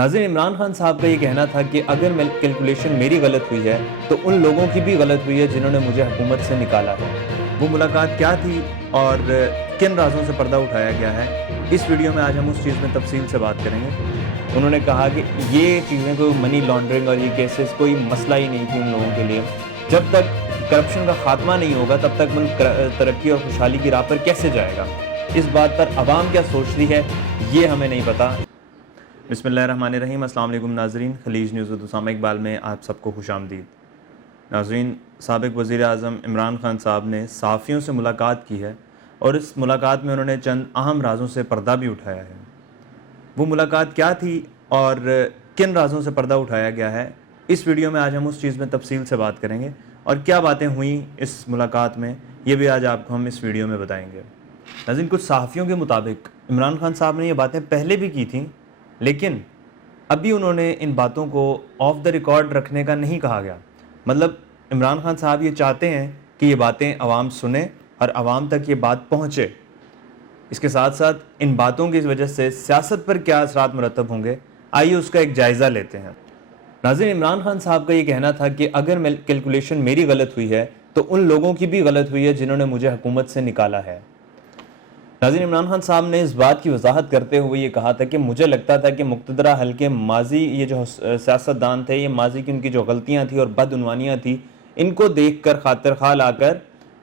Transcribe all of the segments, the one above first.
ناظرین، عمران خان صاحب کا یہ کہنا تھا کہ اگر کیلکولیشن میری غلط ہوئی ہے تو ان لوگوں کی بھی غلط ہوئی ہے جنہوں نے مجھے حکومت سے نکالا ہے۔ وہ ملاقات کیا تھی اور کن رازوں سے پردہ اٹھایا گیا ہے، اس ویڈیو میں آج ہم اس چیز میں تفصیل سے بات کریں گے۔ انہوں نے کہا کہ یہ چیزیں کوئی منی لانڈرنگ اور یہ کیسز کوئی مسئلہ ہی نہیں تھی ان لوگوں کے لیے۔ جب تک کرپشن کا خاتمہ نہیں ہوگا تب تک ملک ترقی اور خوشحالی کی راہ پر کیسے جائے گا۔ اس بات پر عوام کیا سوچتی ہے یہ ہمیں نہیں پتا۔ بسم اللہ الرحمن الرحیم۔ السلام علیکم ناظرین، خلیج نیوز ود اسامہ اقبال میں آپ سب کو خوش آمدید۔ ناظرین، سابق وزیر اعظم عمران خان صاحب نے صحافیوں سے ملاقات کی ہے اور اس ملاقات میں انہوں نے چند اہم رازوں سے پردہ بھی اٹھایا ہے۔ وہ ملاقات کیا تھی اور کن رازوں سے پردہ اٹھایا گیا ہے، اس ویڈیو میں آج ہم اس چیز میں تفصیل سے بات کریں گے اور کیا باتیں ہوئیں اس ملاقات میں یہ بھی آج آپ کو ہم اس ویڈیو میں بتائیں گے۔ ناظرین، کچھ صحافیوں کے مطابق عمران خان صاحب نے یہ باتیں پہلے بھی کی تھیں، لیکن ابھی انہوں نے ان باتوں کو آف دا ریکارڈ رکھنے کا نہیں کہا گیا۔ مطلب عمران خان صاحب یہ چاہتے ہیں کہ یہ باتیں عوام سنیں اور عوام تک یہ بات پہنچے۔ اس کے ساتھ ساتھ ان باتوں کی وجہ سے سیاست پر کیا اثرات مرتب ہوں گے، آئیے اس کا ایک جائزہ لیتے ہیں۔ ناظرین، عمران خان صاحب کا یہ کہنا تھا کہ اگر کیلکولیشن میری غلط ہوئی ہے تو ان لوگوں کی بھی غلط ہوئی ہے جنہوں نے مجھے حکومت سے نکالا ہے۔ ناظرین، عمران خان صاحب نے اس بات کی وضاحت کرتے ہوئے یہ کہا تھا کہ مجھے لگتا تھا کہ مقتدرہ حلقے ماضی یہ جو سیاستدان تھے، یہ ماضی کی ان کی جو غلطیاں تھیں اور بدعنوانیاں تھیں، ان کو دیکھ کر خاطر خواہ لا کر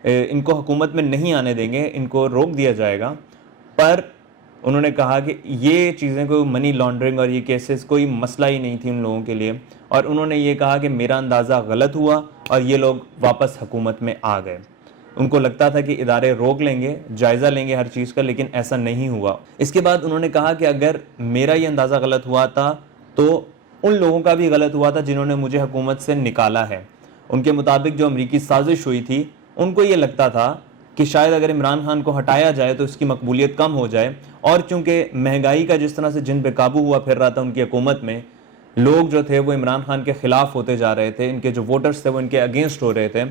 ان کو حکومت میں نہیں آنے دیں گے، ان کو روک دیا جائے گا۔ پر انہوں نے کہا کہ یہ چیزیں کوئی منی لانڈرنگ اور یہ کیسز کوئی مسئلہ ہی نہیں تھی ان لوگوں کے لیے، اور انہوں نے یہ کہا کہ میرا اندازہ غلط ہوا اور یہ لوگ واپس حکومت میں آ گئے۔ ان کو لگتا تھا کہ ادارے روک لیں گے، جائزہ لیں گے ہر چیز کا، لیکن ایسا نہیں ہوا۔ اس کے بعد انہوں نے کہا کہ اگر میرا یہ اندازہ غلط ہوا تھا تو ان لوگوں کا بھی غلط ہوا تھا جنہوں نے مجھے حکومت سے نکالا ہے۔ ان کے مطابق جو امریکی سازش ہوئی تھی، ان کو یہ لگتا تھا کہ شاید اگر عمران خان کو ہٹایا جائے تو اس کی مقبولیت کم ہو جائے، اور چونکہ مہنگائی کا جس طرح سے جن بے قابو ہوا پھر رہا تھا ان کی حکومت میں، لوگ جو تھے وہ عمران خان کے خلاف ہوتے جا رہے تھے، ان کے جو ووٹرز تھے وہ ان کے اگینسٹ ہو رہے تھے،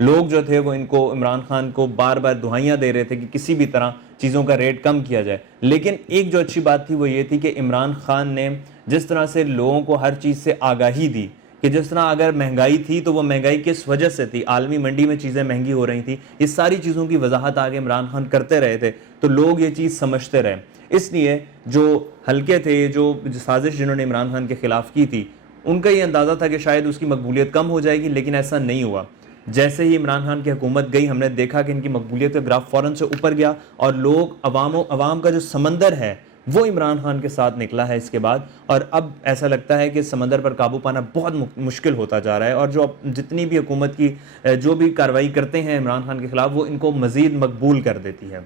لوگ جو تھے وہ ان کو عمران خان کو بار بار دہائیاں دے رہے تھے کہ کسی بھی طرح چیزوں کا ریٹ کم کیا جائے۔ لیکن ایک جو اچھی بات تھی وہ یہ تھی کہ عمران خان نے جس طرح سے لوگوں کو ہر چیز سے آگاہی دی کہ جس طرح اگر مہنگائی تھی تو وہ مہنگائی کس وجہ سے تھی، عالمی منڈی میں چیزیں مہنگی ہو رہی تھیں، یہ ساری چیزوں کی وضاحت آگے عمران خان کرتے رہے تھے تو لوگ یہ چیز سمجھتے رہے۔ اس لیے جو حلقے تھے، جو سازش جنہوں نے عمران خان کے خلاف کی تھی، ان کا یہ اندازہ تھا کہ شاید اس کی مقبولیت کم ہو جائے گی، لیکن ایسا نہیں ہوا۔ جیسے ہی عمران خان کی حکومت گئی، ہم نے دیکھا کہ ان کی مقبولیت کا گراف فوراً سے اوپر گیا اور لوگ عوام کا جو سمندر ہے وہ عمران خان کے ساتھ نکلا ہے اس کے بعد، اور اب ایسا لگتا ہے کہ سمندر پر قابو پانا بہت مشکل ہوتا جا رہا ہے، اور جو جتنی بھی حکومت کی جو بھی کارروائی کرتے ہیں عمران خان کے خلاف وہ ان کو مزید مقبول کر دیتی ہے۔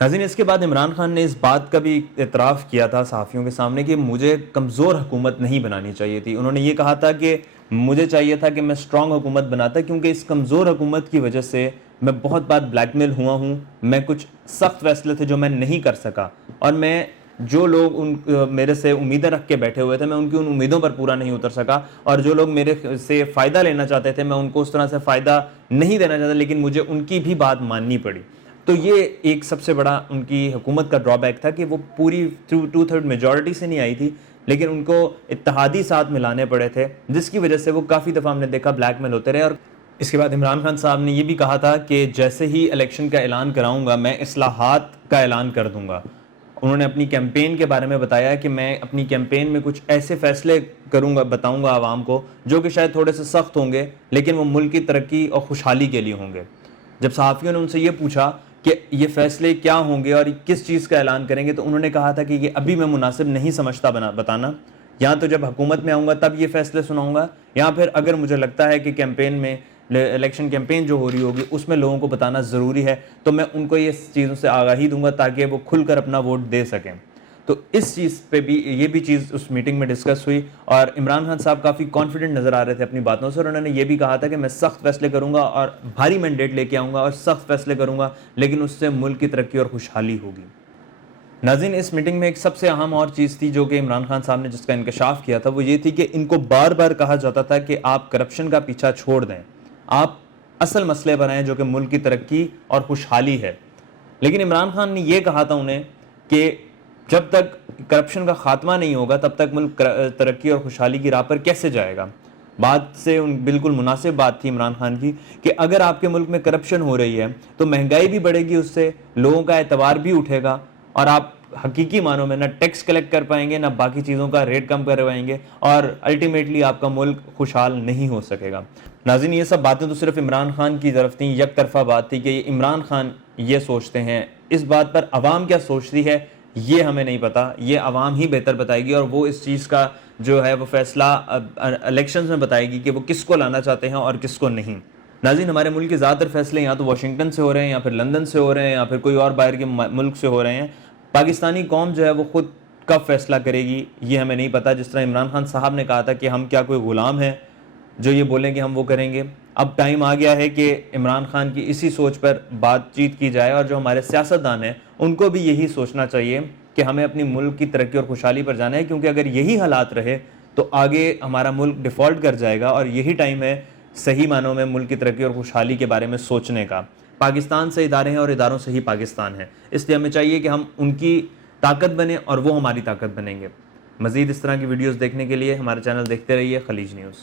ناظرین، اس کے بعد عمران خان نے اس بات کا بھی اعتراف کیا تھا صحافیوں کے سامنے کہ مجھے کمزور حکومت نہیں بنانی چاہیے تھی۔ انہوں نے یہ کہا تھا کہ مجھے چاہیے تھا کہ میں اسٹرانگ حکومت بناتا، کیونکہ اس کمزور حکومت کی وجہ سے میں بہت بار بلیک میل ہوا ہوں، میں کچھ سخت فیصلے تھے جو میں نہیں کر سکا، اور میں جو لوگ میرے سے امیدیں رکھ کے بیٹھے ہوئے تھے میں ان کی ان امیدوں پر پورا نہیں اتر سکا، اور جو لوگ میرے سے فائدہ لینا چاہتے تھے میں ان کو اس طرح سے فائدہ نہیں دینا چاہتا، لیکن مجھے ان کی بھی بات ماننی پڑی۔ تو یہ ایک سب سے بڑا ان کی حکومت کا ڈرا بیک تھا کہ وہ پوری 2/3 میجورٹی سے نہیں آئی تھی، لیکن ان کو اتحادی ساتھ ملانے پڑے تھے، جس کی وجہ سے وہ کافی دفعہ ہم نے دیکھا بلیک میل ہوتے رہے۔ اور اس کے بعد عمران خان صاحب نے یہ بھی کہا تھا کہ جیسے ہی الیکشن کا اعلان کراؤں گا میں اصلاحات کا اعلان کر دوں گا۔ انہوں نے اپنی کیمپین کے بارے میں بتایا کہ میں اپنی کیمپین میں کچھ ایسے فیصلے کروں گا، بتاؤں گا عوام کو، جو کہ شاید تھوڑے سے سخت ہوں گے لیکن وہ ملک کی ترقی اور خوشحالی کے لیے ہوں گے۔ جب صحافیوں نے ان سے یہ پوچھا کہ یہ فیصلے کیا ہوں گے اور کس چیز کا اعلان کریں گے، تو انہوں نے کہا تھا کہ یہ ابھی میں مناسب نہیں سمجھتا بتانا، یا تو جب حکومت میں آؤں گا تب یہ فیصلے سناؤں گا، یا پھر اگر مجھے لگتا ہے کہ کیمپین میں الیکشن کیمپین جو ہو رہی ہوگی اس میں لوگوں کو بتانا ضروری ہے تو میں ان کو یہ چیزوں سے آگاہی دوں گا تاکہ وہ کھل کر اپنا ووٹ دے سکیں۔ تو اس چیز پہ بھی یہ بھی چیز اس میٹنگ میں ڈسکس ہوئی، اور عمران خان صاحب کافی کانفیڈنٹ نظر آ رہے تھے اپنی باتوں سے، اور انہوں نے یہ بھی کہا تھا کہ میں سخت فیصلے کروں گا اور بھاری مینڈیٹ لے کے آؤں گا اور سخت فیصلے کروں گا، لیکن اس سے ملک کی ترقی اور خوشحالی ہوگی۔ ناظرین، اس میٹنگ میں ایک سب سے اہم اور چیز تھی جو کہ عمران خان صاحب نے جس کا انکشاف کیا تھا، وہ یہ تھی کہ ان کو بار بار کہا جاتا تھا کہ آپ کرپشن کا پیچھا چھوڑ دیں، آپ اصل مسئلے پر آئیں جو کہ ملک کی ترقی اور خوشحالی ہے۔ لیکن عمران خان نے یہ کہا تھا انہیں کہ جب تک کرپشن کا خاتمہ نہیں ہوگا تب تک ملک ترقی اور خوشحالی کی راہ پر کیسے جائے گا؟ بات سے بالکل مناسب بات تھی عمران خان کی کہ اگر آپ کے ملک میں کرپشن ہو رہی ہے تو مہنگائی بھی بڑھے گی، اس سے لوگوں کا اعتبار بھی اٹھے گا اور آپ حقیقی معنوں میں نہ ٹیکس کلیکٹ کر پائیں گے، نہ باقی چیزوں کا ریٹ کم کروائیں گے، اور الٹیمیٹلی آپ کا ملک خوشحال نہیں ہو سکے گا۔ ناظرین، یہ سب باتیں تو صرف عمران خان کی طرف تھیں، یک طرفہ بات تھی کہ عمران خان یہ سوچتے ہیں۔ اس بات پر عوام کیا سوچتی ہے یہ ہمیں نہیں پتا، یہ عوام ہی بہتر بتائے گی، اور وہ اس چیز کا جو ہے وہ فیصلہ الیکشنز میں بتائے گی کہ وہ کس کو لانا چاہتے ہیں اور کس کو نہیں۔ ناظرین، ہمارے ملک کے زیادہ تر فیصلے یا تو واشنگٹن سے ہو رہے ہیں، یا پھر لندن سے ہو رہے ہیں، یا پھر کوئی اور باہر کے ملک سے ہو رہے ہیں۔ پاکستانی قوم جو ہے وہ خود کب فیصلہ کرے گی یہ ہمیں نہیں پتا۔ جس طرح عمران خان صاحب نے کہا تھا کہ ہم کیا کوئی غلام ہیں جو یہ بولیں گے ہم وہ کریں گے، اب ٹائم آ گیا ہے کہ عمران خان کی اسی سوچ پر بات چیت کی جائے، اور جو ہمارے سیاستدان ہیں ان کو بھی یہی سوچنا چاہیے کہ ہمیں اپنی ملک کی ترقی اور خوشحالی پر جانا ہے، کیونکہ اگر یہی حالات رہے تو آگے ہمارا ملک ڈیفالٹ کر جائے گا، اور یہی ٹائم ہے صحیح معنوں میں ملک کی ترقی اور خوشحالی کے بارے میں سوچنے کا۔ پاکستان سے ادارے ہیں اور اداروں سے ہی پاکستان ہے، اس لیے ہمیں چاہیے کہ ہم ان کی طاقت بنیں اور وہ ہماری طاقت بنیں گے۔ مزید اس طرح کی ویڈیوز دیکھنے کے لیے ہمارا چینل دیکھتے رہیے خلیج نیوز۔